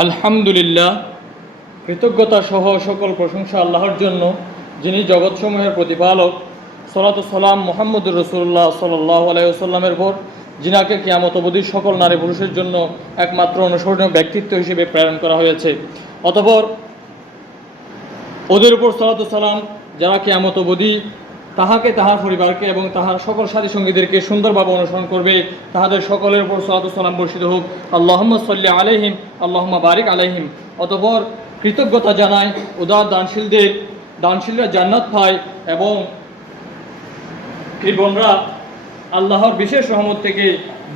আলহামদুলিল্লাহ, কৃতজ্ঞতা সহ সকল প্রশংসা আল্লাহর জন্য, যিনি জগৎসমূহের প্রতিপালক। সালাতু সালাম মুহাম্মদুর রাসূলুল্লাহ সাল্লাল্লাহু আলাইহি ওয়াসাল্লামের উপর, যিনাকে কিয়ামত অবধি সকল নারী পুরুষের জন্য একমাত্র অনুসরণীয় ব্যক্তিত্ব হিসেবে প্রেরণ করা হয়েছে। অতঃপর ওদের উপর সালাতু সালাম, যারা কিয়ামত অবধি তাহাকে, তাহার পরিবারকে এবং তাহার সকল সাথী সঙ্গীদেরকে সুন্দরভাবে অনুসরণ করবে, তাহাদের সকলের উপর সালাতু সালাম বর্ষিত হোক। আল্লাহুম্মা সাল্লি আলাইহিম, আল্লাহুম্মা বারিক আলাইহিম। অতঃপর কৃতজ্ঞতা জানায় উদার দানশীলরা জান্নাত পায় এবং কৃপণরা আল্লাহর বিশেষ রহমত থেকে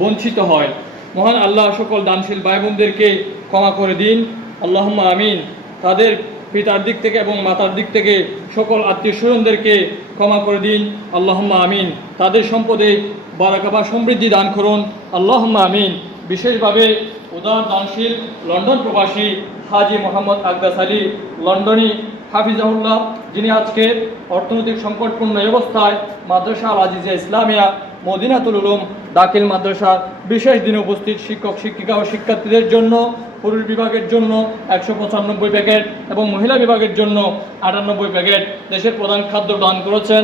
বঞ্চিত হয়। মহান আল্লাহ সকল দানশীল ভাই বোনদেরকে ক্ষমা করে দিন, আল্লাহুম্মা আমিন। তাদের পিতার দিক থেকে এবং মাতার দিক থেকে সকল আত্মীয় স্বজনদেরকে ক্ষমা করে দিন, আল্লাহুম্মা আমিন। তাদের সম্পদে বারাকা বা সমৃদ্ধি দান করুন, আল্লাহুম্মা আমিন। বিশেষভাবে উদার দানশীল লন্ডন প্রবাসী হাজি মোহাম্মদ আকদাস আলী লন্ডনী হাফিজাহুল্লাহ, যিনি আজকে অর্থনৈতিক সংকটপূর্ণ অবস্থায় মাদ্রাসা আল আজিজিয়া ইসলামিয়া মদিনাতুল উলুম দাখিল মাদ্রাসার বিশেষ দিনে উপস্থিত শিক্ষক শিক্ষিকা ও শিক্ষার্থীদের জন্য পুরুষ বিভাগের জন্য 195 প্যাকেট এবং মহিলা বিভাগের জন্য 98 প্যাকেট দেশের প্রধান খাদ্য দান করেছেন।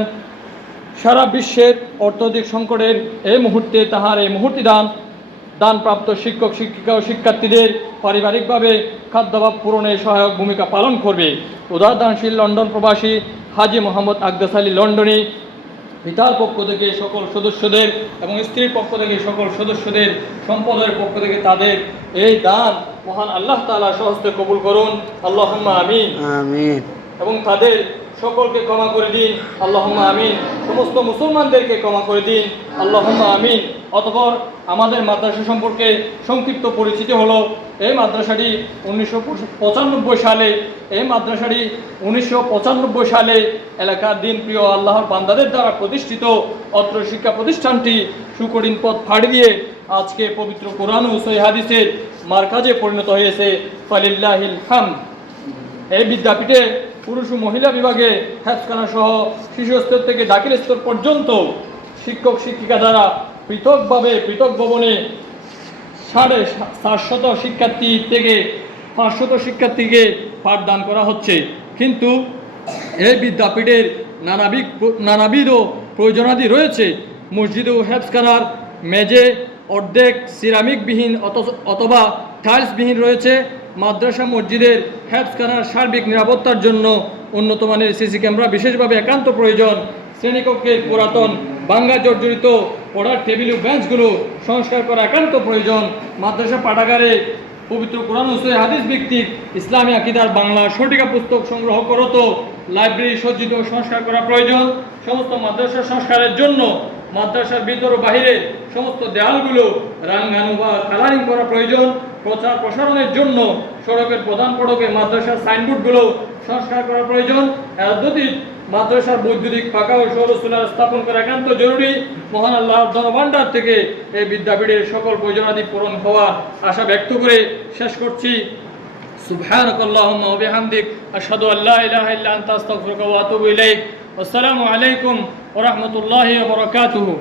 সারা বিশ্বের অর্থনৈতিক সংকটের এই মুহূর্তে তাহার এই মুহূর্তে দানপ্রাপ্ত শিক্ষক শিক্ষিকা ও শিক্ষার্থীদের পারিবারিকভাবে খাদ্যাভাব পূরণে সহায়ক ভূমিকা পালন করবে। উদার দানশীল লন্ডন প্রবাসী হাজি মোহাম্মদ আকদাস আলী লন্ডনী, পিতার পক্ষ থেকে সকল সদস্যদের এবং স্ত্রীর পক্ষ থেকে সকল সদস্যদের সম্পদের পক্ষ থেকে তাদের এই দান মহান আল্লাহ তাআলা সহস্তে কবুল করুন, আল্লাহুম্মা আমিন। আমিন। এবং তাদের সকলকে ক্ষমা করে দিন, আল্লাহুম্মা আমিন। সমস্ত মুসলমানদেরকে ক্ষমা করে দিন, আল্লাহুম্মা আমিন। অতঃপর আমাদের মাদ্রাসা সম্পর্কে সংক্ষিপ্ত পরিচিতি হলো, এই মাদ্রাসাটি 1995 সালে এলাকার দিন প্রিয় আল্লাহর বান্দাদের দ্বারা প্রতিষ্ঠিত। অত্র শিক্ষা প্রতিষ্ঠানটি সুকঠিন পথ ফাড়ি দিয়ে আজকে পবিত্র কোরআন ও সহিহ হাদিসের মারকাজে পরিণত হয়েছে, ফালিল্লাহিল হামদ। এই বিদ্যাপীঠে পুরুষ ও মহিলা বিভাগে হেফজখানা সহ শিশু স্তর থেকে দাখিল স্তর পর্যন্ত শিক্ষক শিক্ষিকা দ্বারা পৃথক ভবনে 750 শিক্ষার্থী থেকে 500 শিক্ষার্থীকে পাঠদান করা হচ্ছে। কিন্তু এই বিদ্যাপীঠের নানাবিধ প্রয়োজনাদি রয়েছে। মসজিদ ও হেফজখানার মেঝে অর্ধেক সিরামিকবিহীন অথবা টাইলসবিহীন রয়েছে। মাদ্রাসা মসজিদের হেফজখানার সার্বিক নিরাপত্তার জন্য উন্নত মানের সিসি ক্যামেরা বিশেষভাবে একান্ত প্রয়োজন। শ্রেণীকক্ষের পুরাতন ভাঙ্গা জর্জরিত পড়ার টেবিল ও বেঞ্চগুলো সংস্কার করা একান্ত প্রয়োজন। মাদ্রাসা পাঠাগারে পবিত্র কোরআন ও সহিহ হাদিস ভিত্তিক ইসলামী আকীদার বাংলা শটিকা পুস্তক সংগ্রহ করত। লাইব্রেরি সজ্জিত সংস্কার করা প্রয়োজন। সমস্ত মাদ্রাসা সংস্কারের জন্য মাদ্রাসার ভিতর ও বাহিরে সমস্ত দেয়ালগুলো রাঙানো বা কালারিং করা প্রয়োজন। প্রচার প্রসারণের জন্য সড়কের প্রধান ফটকে মাদ্রাসার সাইনবোর্ডগুলো সংস্কার করা প্রয়োজন। মাদ্রাসার বৈদ্যুতিক পাকা ও সৌর সোলার স্থাপন করা একান্ত জরুরি। মহান আল্লাহর ধনভাণ্ডার থেকে এই বিদ্যাপীঠের সকল প্রয়োজনাদি পূরণ হওয়ার আশা ব্যক্ত করে শেষ করছি। সুবহানাকাল্লাহুম্মা ওয়া বিহামদিক, আশহাদু আল্লা ইলাহা ইল্লা আনতা, আস্তাগফিরুকা ওয়া আতুবু ইলাইক। আসসালামু আলাইকুম ওয়া রাহমাতুল্লাহি ওয়া বারাকাতুহু।